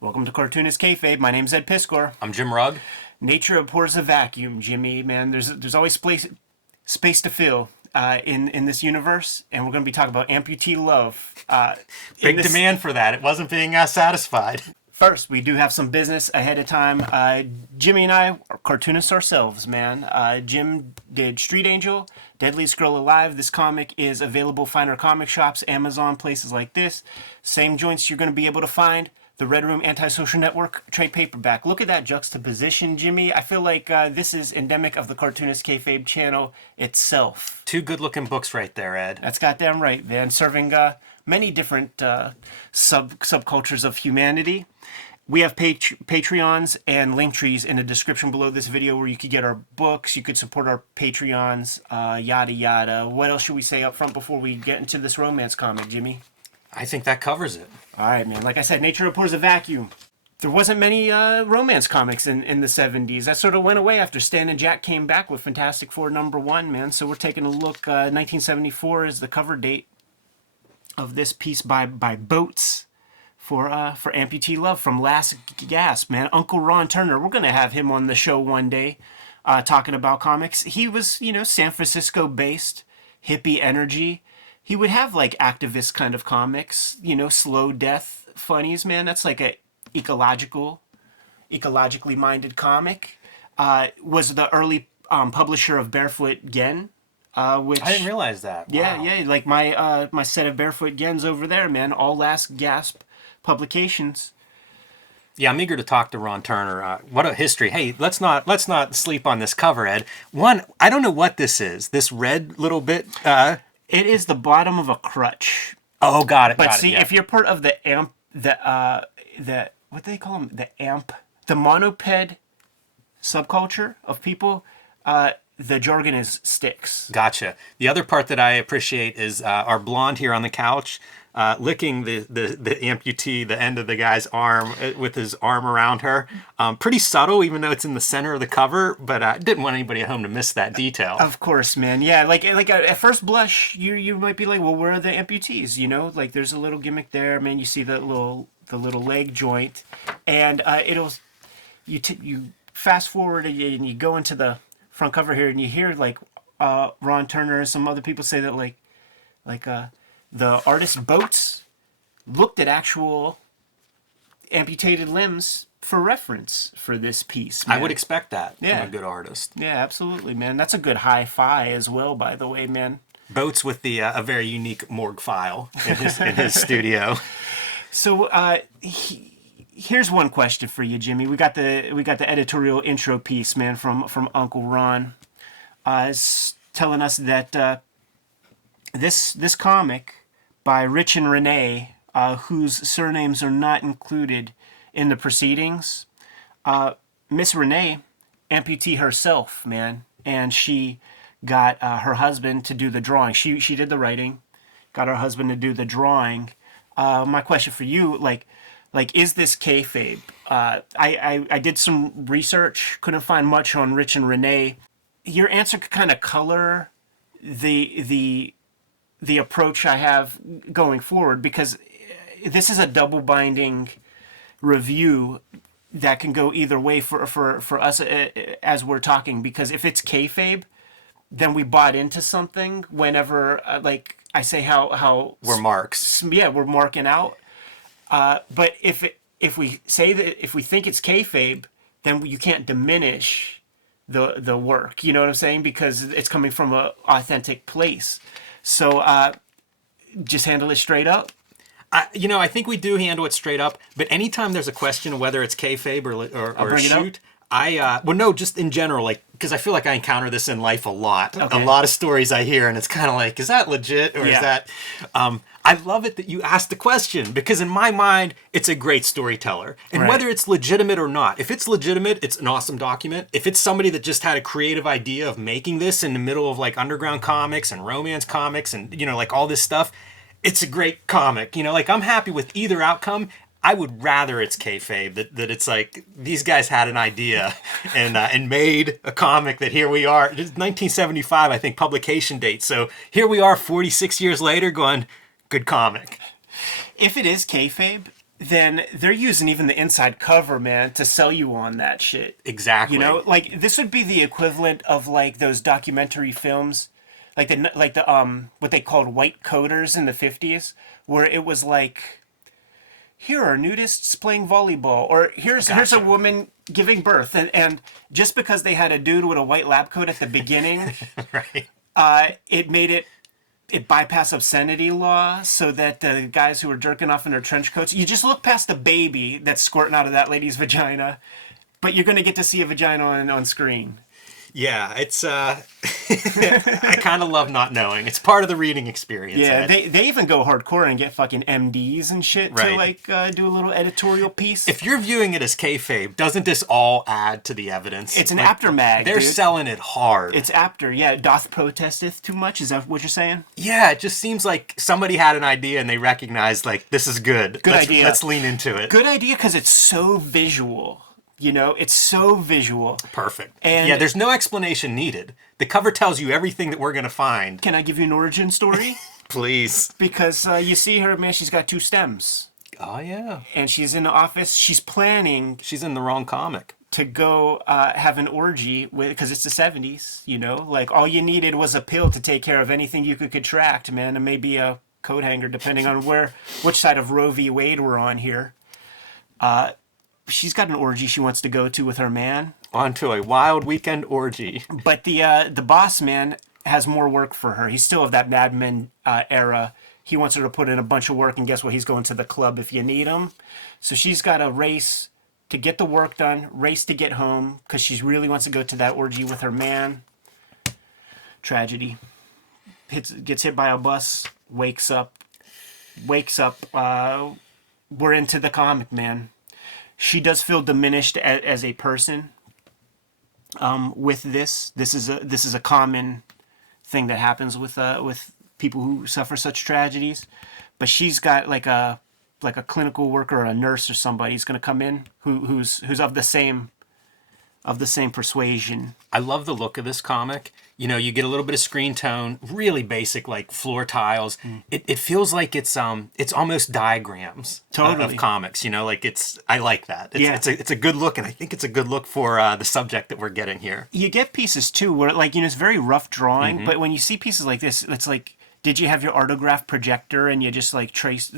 Welcome to Cartoonist Kayfabe. My name's Ed Piskor. I'm Jim Rugg. Nature abhors a vacuum, Jimmy. Man, there's always space to fill in this universe, and we're going to be talking about amputee love. Big demand for that. It wasn't being satisfied. First, we do have some business ahead of time. Jimmy and I are cartoonists ourselves, man. Jim did Street Angel, Deadliest Girl Alive. This comic is available finer comic shops, Amazon, places like this. Same joints you're going to be able to find. The Red Room Antisocial Network trade paperback. Look at that juxtaposition, Jimmy. I feel like this is endemic of the Cartoonist Kayfabe channel itself. Two good-looking books right there, Ed. That's goddamn right, man. Serving many different subcultures of humanity. We have Patreons and link trees in the description below this video where you could get our books, you could support our Patreons, yada yada. What else should we say up front before we get into this romance comic, Jimmy? I think that covers it. All right, man. Like I said, nature abhors a vacuum. There wasn't many romance comics in the 70s. That sort of went away after Stan and Jack came back with Fantastic Four #1, man. So we're taking a look. 1974 is the cover date of this piece by Boats for Amputee Love from Last Gasp, man. Uncle Ron Turner. We're going to have him on the show one day talking about comics. He was, San Francisco-based, hippie energy. He would have like activist kind of comics, slow death funnies, man. That's like a ecologically minded comic. Was the early publisher of Barefoot Gen, which I didn't realize that. Yeah, Wow. yeah. Like my set of Barefoot Gens over there, man. All Last Gasp publications. Yeah, I'm eager to talk to Ron Turner. What a history. Hey, let's not sleep on this cover, Ed. One, I don't know what this is. This red little bit. It is the bottom of a crutch. Oh, got it. But got see, it, yeah. if you're part of the what do they call them? The monoped subculture of people, the jargon is sticks. Gotcha. The other part that I appreciate is our blonde here on the couch licking the amputee, the end of the guy's arm with his arm around her. Pretty subtle, even though it's in the center of the cover, but I didn't want anybody at home to miss that detail. Of course, man. Yeah, like at first blush, you might be like, well, where are the amputees? Like there's a little gimmick there, man. You see the little leg joint, and you fast forward and you go into the front cover here, and you hear like Ron Turner and some other people say that like the artist Boats looked at actual amputated limbs for reference for this piece, man. I would expect that from Yeah. a good artist. Yeah, absolutely, man. That's a good hi-fi as well, by the way, man. Boats with the a very unique morgue file in his studio. So here's one question for you, Jimmy. We got the editorial intro piece, man, from Uncle Ron, telling us that this comic by Rich and Renee, whose surnames are not included in the proceedings, Miss Renee, amputee herself, man, and she got her husband to do the drawing. She did the writing, got her husband to do the drawing. My question for you, like, is this kayfabe? I did some research, couldn't find much on Rich and Renee. Your answer could kind of color the approach I have going forward, because this is a double binding review that can go either way for us as we're talking, because if it's kayfabe, then we bought into something whenever like I say how We're marks. yeah, we're marking out. But if we think it's kayfabe, then you can't diminish the work. You know what I'm saying? Because it's coming from an authentic place. So just handle it straight up. I think we do handle it straight up. But anytime there's a question of whether it's kayfabe or a bring it up. shoot, no, just in general, like, because I feel like I encounter this in life a lot. Okay. A lot of stories I hear, and it's kind of like, is that legit or is Yeah. that? I love it that you asked the question, because in my mind, it's a great storyteller. And Right. whether it's legitimate or not, if it's legitimate, it's an awesome document. If it's somebody that just had a creative idea of making this in the middle of like underground comics and romance comics and like all this stuff, it's a great comic. Like, I'm happy with either outcome. I would rather it's kayfabe, that it's like these guys had an idea and made a comic that here we are. It's 1975, I think, publication date. So here we are 46 years later going, good comic. If it is kayfabe, then they're using even the inside cover, man, to sell you on that shit. Exactly. You know, like this would be the equivalent of like those documentary films, like the what they called white coders in the 50s, where it was like, here are nudists playing volleyball, or here's a woman giving birth, and just because they had a dude with a white lab coat at the beginning, Right. it bypassed obscenity law, so that the guys who were jerking off in their trench coats, you just look past the baby that's squirting out of that lady's vagina, but you're going to get to see a vagina on screen. Yeah, it's I kind of love not knowing. It's part of the reading experience. Yeah, Ed. they even go hardcore and get fucking MDs and shit to Right. like do a little editorial piece. If you're viewing it as kayfabe, doesn't this all add to the evidence? It's an after mag, They're dude. selling it hard. It's after, yeah. Doth protesteth too much? Is that what you're saying? Yeah, it just seems like somebody had an idea and they recognized, like, this is good. Good idea. Let's lean into it. Good idea, because it's so visual. You know, it's so visual. Perfect. And- yeah, there's no explanation needed. The cover tells you everything that we're going to find. Can I give you an origin story? Please. Because you see her, man, she's got 2 stems. Oh, yeah. And she's in the office. She's planning She's in the wrong comic. to go have an orgy with, because it's the 70s, you know? Like, all you needed was a pill to take care of anything you could contract, man, and maybe a coat hanger, depending on which side of Roe v. Wade we're on here. She's got an orgy she wants to go to with her man. Onto a wild weekend orgy. But the boss man has more work for her. He's still of that Mad Men era. He wants her to put in a bunch of work, and guess what? He's going to the club if you need him. So she's got a race to get the work done, race to get home, because she really wants to go to that orgy with her man. Tragedy. Gets hit by a bus, wakes up. We're into the comic, man. She does feel diminished as a person. With this is a common thing that happens with people who suffer such tragedies. But she's got like a clinical worker or a nurse or somebody who's going to come in who's of the same persuasion. I love the look of this comic. You know, you get a little bit of screen tone, really basic, like floor tiles. It feels like it's almost diagrams Totally. of comics. You know, like I like that. Yeah. It's a good look, and I think it's a good look for the subject that we're getting here. You get pieces too where, like, you know, it's very rough drawing, but when you see pieces like this, it's like, did you have your artograph projector and you just like trace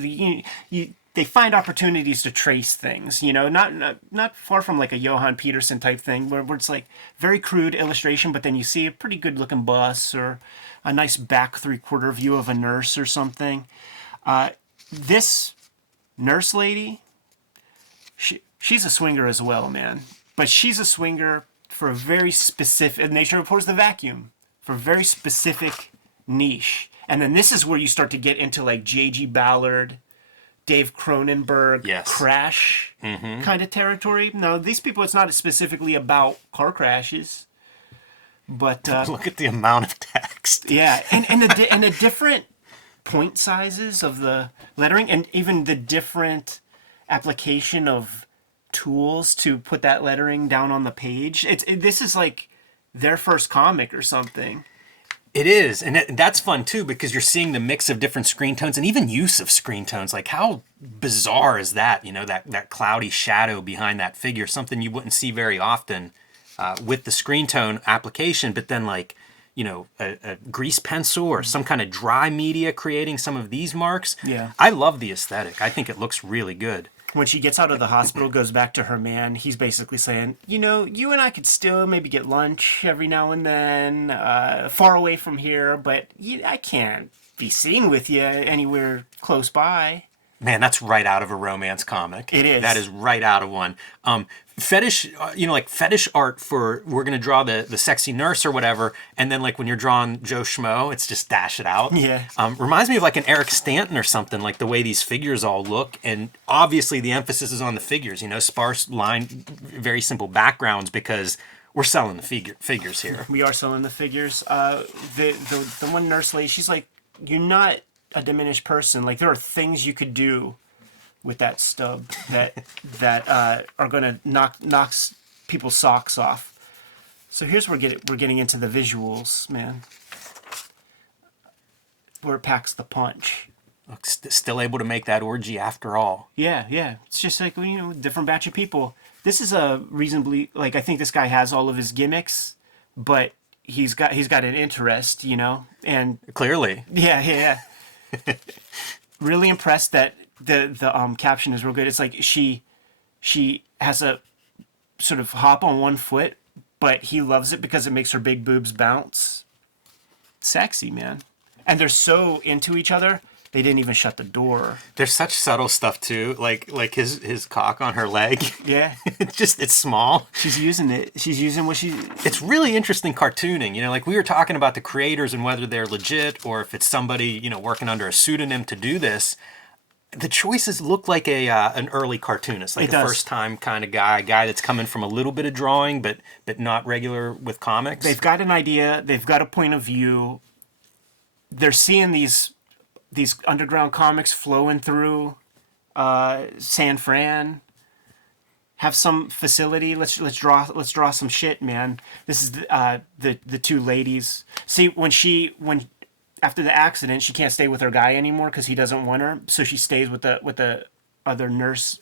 they find opportunities to trace things, you know, not far from like a Johan Peterson type thing where it's like very crude illustration, but then you see a pretty good looking bus or a nice back 3/4 view of a nurse or something. This nurse lady, she's a swinger as well, man. But she's a swinger for a very specific, nature reports the vacuum, for a very specific niche. And then this is where you start to get into like J.G. Ballard, Dave Cronenberg, Yes. Crash kind of territory. Now, these people, it's not specifically about car crashes, but Look at the amount of text. yeah, and the different point sizes of the lettering, and even the different application of tools to put that lettering down on the page. This is like their first comic or something. It is, and that's fun too because you're seeing the mix of different screen tones and even use of screen tones. Like how bizarre is that? You know, that cloudy shadow behind that figure, something you wouldn't see very often with the screen tone application. But then, like, you know, a grease pencil or some kind of dry media creating some of these marks. Yeah. I love the aesthetic. I think it looks really good. When she gets out of the hospital, goes back to her man, he's basically saying, you know, you and I could still maybe get lunch every now and then, far away from here, but I can't be seen with you anywhere close by. Man, that's right out of a romance comic. It is. That is right out of one. Fetish, you know, like fetish art for, we're going to draw the sexy nurse or whatever, and then like when you're drawing Joe Schmo, it's just dash it out. Yeah. Reminds me of like an Eric Stanton or something, like the way these figures all look, and obviously the emphasis is on the figures, you know, sparse line, very simple backgrounds because we're selling the figures here. We are selling the figures. The one nurse lady, she's like, you're not a diminished person. Like, there are things you could do with that stub that are going to knock people's socks off. So here's where we're getting into the visuals, man. Where it packs the punch. Still able to make that orgy after all. Yeah, yeah. It's just like, different batch of people. This is a reasonably, like, I think this guy has all of his gimmicks, but he's got an interest, and Clearly. yeah, yeah, yeah. Really impressed that the caption is real good. It's like she has a sort of hop on one foot, but he loves it because it makes her big boobs bounce. Sexy, man. And they're so into each other, they didn't even shut the door. There's such subtle stuff too, like his cock on her leg. Yeah. It's small. She's using it. She's using what she... It's really interesting cartooning. Like we were talking about the creators and whether they're legit or if it's somebody, working under a pseudonym to do this. The choices look like an early cartoonist, like a first-time kind of guy that's coming from a little bit of drawing, but not regular with comics. They've got an idea. They've got a point of view. They're seeing these underground comics flowing through San Fran. Have some facility. Let's draw some shit, man. This is the two ladies. See, when after the accident, she can't stay with her guy anymore because he doesn't want her. So she stays with the other nurse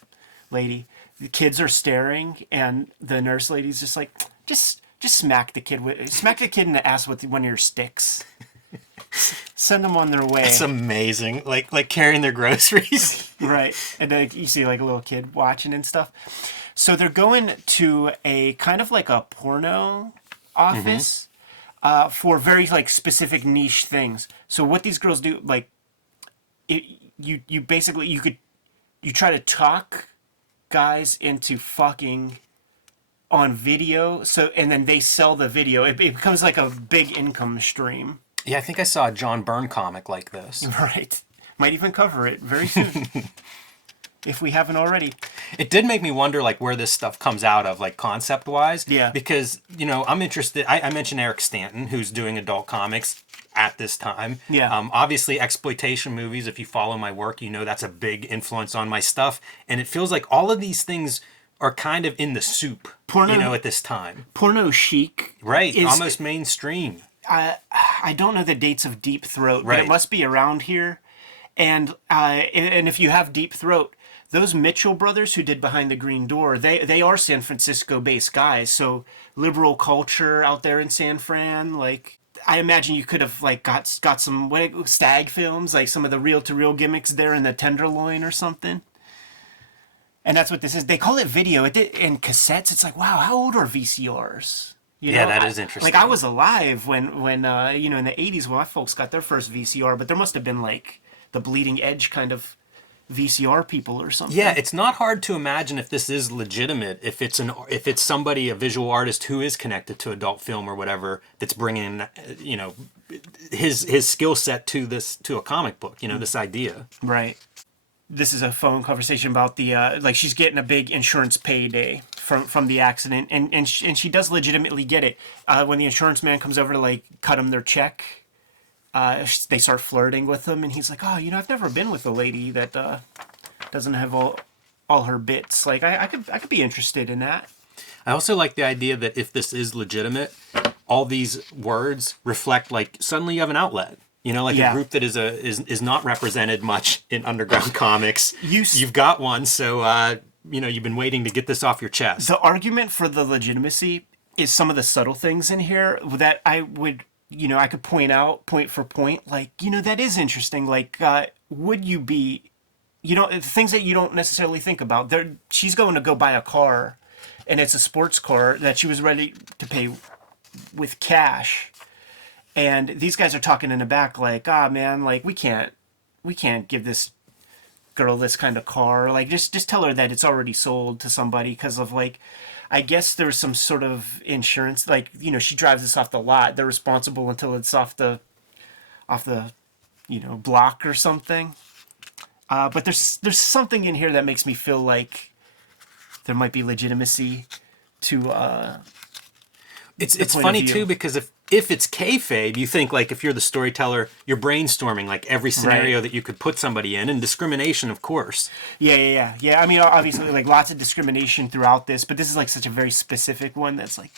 lady. The kids are staring, and the nurse lady's just like, just smack the kid in the ass with one of your sticks. Send them on their way. It's amazing, like carrying their groceries. Right, and then you see like a little kid watching and stuff. So they're going to a kind of like a porno office. For very like specific niche things. So what these girls do, like, you basically you try to talk guys into fucking on video. So and then they sell the video. It becomes like a big income stream. Yeah, I think I saw a John Byrne comic like this. Right, might even cover it very soon. If we haven't already. It did make me wonder, like, where this stuff comes out of, like, concept-wise. Yeah. Because, I'm interested... I mentioned Eric Stanton, who's doing adult comics at this time. Yeah. Obviously, exploitation movies, if you follow my work, that's a big influence on my stuff. And it feels like all of these things are kind of in the soup, porno, at this time. Porno chic. Right. Almost mainstream. I don't know the dates of Deep Throat, right. But it must be around here. And if you have Deep Throat... Those Mitchell brothers who did Behind the Green Door, they are San Francisco-based guys. So liberal culture out there in San Fran, like I imagine you could have like got some stag films, like some of the reel-to-reel gimmicks there in the Tenderloin or something. And that's what this is. They call it video. In cassettes, it's like, wow, how old are VCRs? That is interesting. Like I was alive when in the 80s when my folks got their first VCR, but there must have been like the bleeding edge kind of VCR people or something. Yeah, it's not hard to imagine if this is legitimate, if it's somebody, a visual artist who is connected to adult film or whatever, that's bringing, his skill set to a comic book, this idea. Right. This is a phone conversation about the like she's getting a big insurance payday from the accident, and she does legitimately get it. When the insurance man comes over to like cut him their check. They start flirting with him, and he's like, "Oh, I've never been with a lady that doesn't have all her bits. Like, I could be interested in that." I also like the idea that if this is legitimate, all these words reflect like suddenly you have an outlet. A group that is not represented much in underground comics. You've got one, so you've been waiting to get this off your chest. The argument for the legitimacy is some of the subtle things in here that I would. I could point out point for point, like, that is interesting. Like, would you be, things that you don't necessarily think about. She's going to go buy a car, and it's a sports car that she was ready to pay with cash. And these guys are talking in the back like, man, like, we can't give this girl this kind of car. Like, just tell her that it's already sold to somebody because of, like, I guess there's some sort of insurance, like, she drives this off the lot. They're responsible until it's off the block or something. But there's something in here that makes me feel like there might be legitimacy to It's funny too because if it's kayfabe, you think like if you're the storyteller, you're brainstorming like every scenario that you could put somebody in, and discrimination, of course. Yeah. I mean, obviously, like lots of discrimination throughout this, but this is like such a very specific one that's like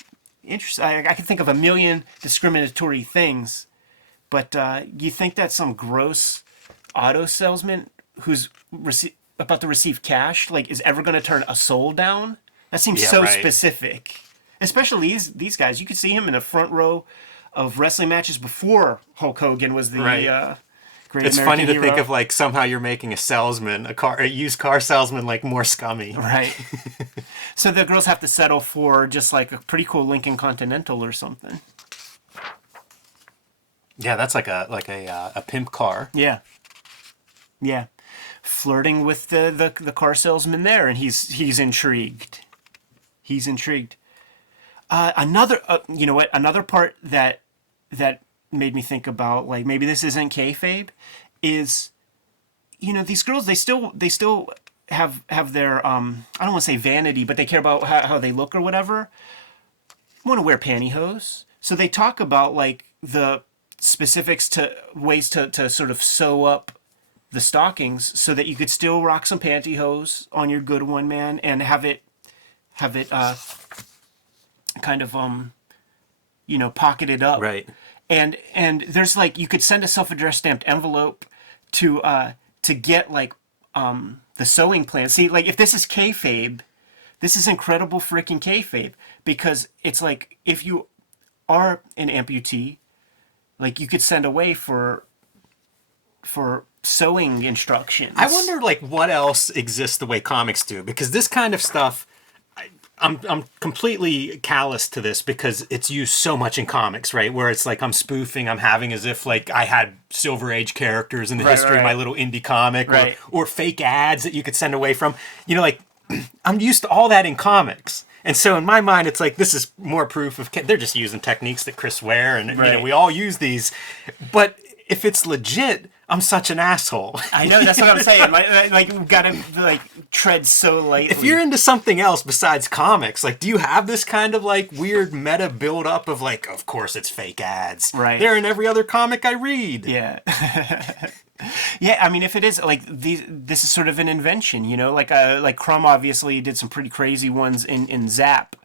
interesting. I can think of a million discriminatory things, but you think that some gross auto salesman who's about to receive cash, like, is ever going to turn a soul down. That seems so right. specific. Especially these guys. You could see him in the front row of wrestling matches before Hulk Hogan was the Right. great It's American funny to hero. think of like somehow you're making a salesman, a used car salesman, like more scummy. Right. So the girls have to settle for just like a pretty cool Lincoln Continental or something. Yeah, that's like a pimp car. Yeah. Yeah. Flirting with the car salesman there, and he's intrigued. He's intrigued. You know what? Another part that made me think about, like, maybe this isn't kayfabe, is, you know, these girls, they still have their I don't want to say vanity, but they care about how they look or whatever. Want to wear pantyhose, so they talk about like the specifics to ways to sort of sew up the stockings so that you could still rock some pantyhose on your good one, man, and have it kind of you know, pocketed up. Right. And there's like, you could send a self-addressed stamped envelope to get like the sewing plan. See, like, if this is kayfabe, this is incredible freaking kayfabe, because it's like, if you are an amputee, like, you could send away for sewing instructions. I wonder like what else exists the way comics do, because this kind of stuff, I'm completely callous to this because it's used so much in comics, right? Where it's like I'm spoofing, I'm having as if like I had Silver Age characters in the history of my little indie comic, or fake ads that you could send away from. You know, like, I'm used to all that in comics. And so in my mind, it's like, this is more proof of, they're just using techniques that Chris Ware, and you know, we all use these. But if it's legit, I'm such an asshole. I know, that's what I'm saying. Like, we've got to like tread so lightly. If you're into something else besides comics, like, do you have this kind of like weird meta build up of like, of course it's fake ads. Right. They're in every other comic I read. Yeah. Yeah, I mean, if it is like this is sort of an invention, you know, like Crumb obviously did some pretty crazy ones in Zap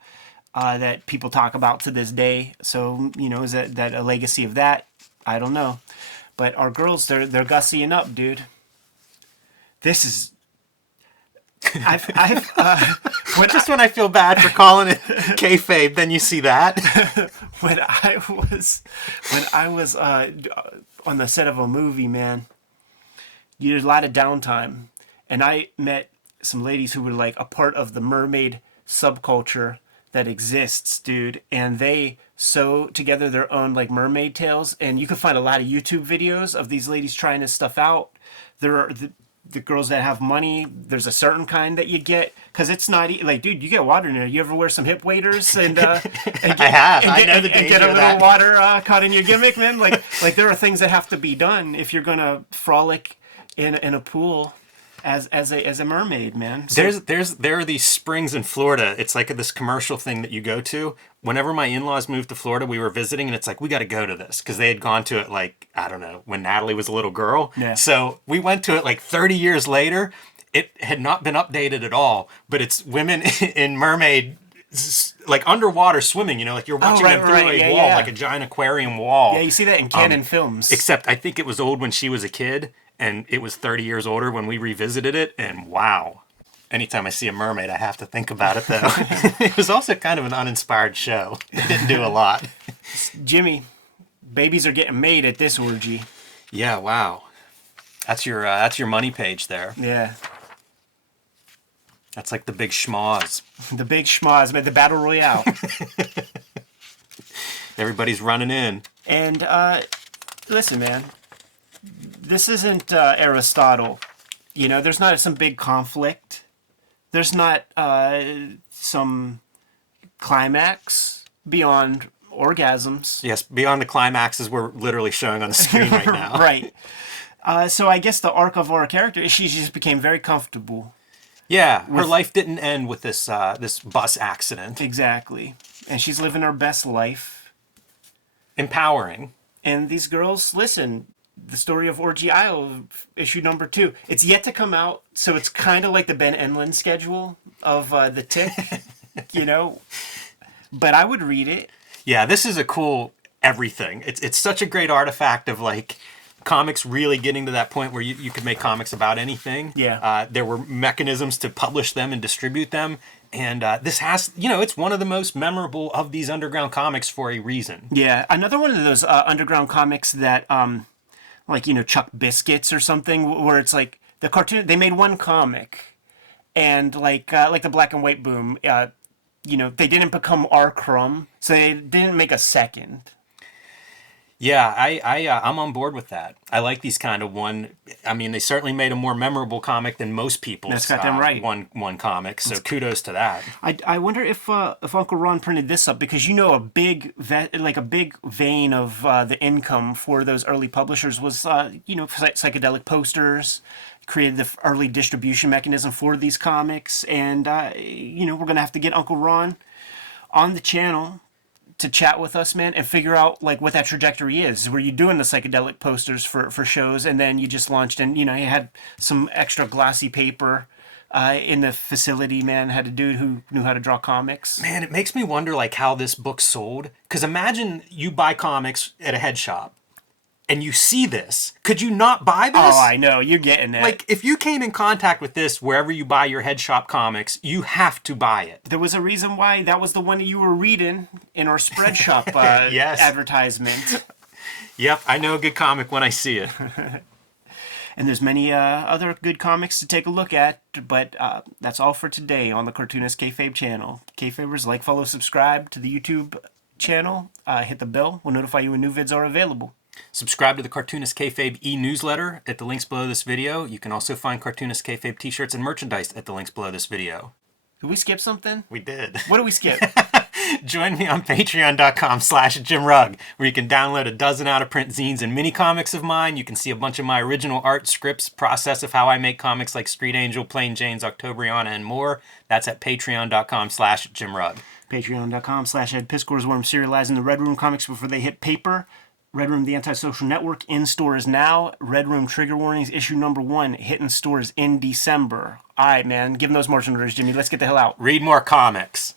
that people talk about to this day. So, you know, is that a legacy of that? I don't know. But our girls, they're gussying up, dude. This is. Just when I feel bad for calling it kayfabe, then you see that. when I was on the set of a movie, man, there's a lot of downtime, and I met some ladies who were like a part of the mermaid subculture that exists, dude, and they sew together their own like mermaid tails, and you can find a lot of YouTube videos of these ladies trying this stuff out. There are the girls that have money. There's a certain kind that you get, because it's not like, dude, you get water in there. You ever wear some hip waders and I have. I know the danger get a of little that. water caught in your gimmick, man? Like there are things that have to be done if you're gonna frolic in a pool as a mermaid, man. So, There are these springs in Florida. It's like this commercial thing that you go to. Whenever my in-laws moved to Florida, we were visiting, and it's like, we got to go to this, because they had gone to it like, I don't know, when Natalie was a little girl. Yeah. So we went to it like 30 years later. It had not been updated at all, but it's women in mermaid, like underwater swimming, you know, like you're watching them through a wall, like a giant aquarium wall. yeah, you see that in canon films. Except I think it was old when she was a kid, and it was 30 years older when we revisited it, and wow. Anytime I see a mermaid, I have to think about it, though. It was also kind of an uninspired show. It didn't do a lot. Jimmy, babies are getting made at this orgy. Yeah, wow. That's your money page there. Yeah. That's like the big schmoz. The big schmoz, man, the battle royale. Everybody's running in. And listen, man, this isn't Aristotle. You know, there's not some big conflict. There's not some climax beyond orgasms. Yes, beyond the climaxes we're literally showing on the screen right now. Right. So I guess the arc of our character is she just became very comfortable. Yeah, her life didn't end with this this bus accident. Exactly. And she's living her best life. Empowering. And these girls, listen, the story of Orgy Isle, issue number 2. It's yet to come out, so it's kind of like the Ben Enlund schedule of The Tick, you know? But I would read it. Yeah, this is a cool everything. It's such a great artifact of like comics really getting to that point where you could make comics about anything. Yeah. There were mechanisms to publish them and distribute them. And this has, it's one of the most memorable of these underground comics for a reason. Yeah, another one of those underground comics that, like, Chuck Biscuits or something, where it's like the cartoon, they made one comic, and like the Black and White boom, they didn't become R-Crumb, so they didn't make a second. Yeah, I'm on board with that. I like these kind of one. I mean, they certainly made a more memorable comic than most people's. That's got them right. One comic. So kudos to that. I wonder if Uncle Ron printed this up because a big vein of the income for those early publishers was psychedelic posters. Created the early distribution mechanism for these comics, and we're gonna have to get Uncle Ron on the channel to chat with us, man, and figure out like what that trajectory is. Were you doing the psychedelic posters for shows, and then you just launched, and you had some extra glossy paper in the facility, man, had a dude who knew how to draw comics. Man, it makes me wonder like how this book sold. Because imagine you buy comics at a head shop and you see this. Could you not buy this? Oh, I know. You're getting it. Like, if you came in contact with this wherever you buy your head shop comics, you have to buy it. There was a reason why that was the one you were reading in our spread shop yes. advertisement. Yep, I know a good comic when I see it. And there's many other good comics to take a look at, but that's all for today on the Cartoonist Kayfabe channel. Kayfabers, like, follow, subscribe to the YouTube channel. Hit the bell. We'll notify you when new vids are available. Subscribe to the Cartoonist Kayfabe e-newsletter at the links below this video. You can also find Cartoonist Kayfabe t-shirts and merchandise at the links below this video. Did we skip something? We did. What did we skip? Join me on patreon.com/JimRugg, where you can download a dozen out-of-print zines and mini comics of mine. You can see a bunch of my original art, scripts, process of how I make comics like Street Angel, Plain Jane's, Octobriana, and more. That's at patreon.com/JimRugg. Patreon.com/Ed Piscors, where I'm serializing the Red Room comics before they hit paper. Red Room, the Antisocial Network, in stores now. Red Room Trigger Warnings, issue number 1, hitting stores in December. All right, man. Give them those marching orders, Jimmy. Let's get the hell out. Read more comics.